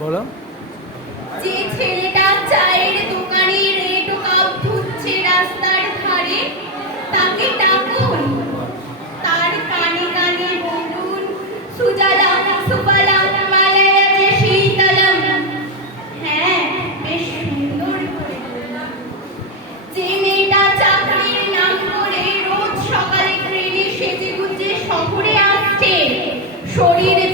বলো। যে ছেলেটা চায়ের দোকানে রেটো কাপ ধুচ্ছে রাস্তার ধারে, তাকে ডাকুন, তার কানে কানে বলুন, সুজলাম সুফলাম মালয়জে শীতলম। হ্যাঁ, বেশ সুন্দর করে বললাম। যে মেয়েটা চাকরির নাম করে রোজ সকালে ট্রেনে সেজে গুজে শহরে আসছে, শরীরে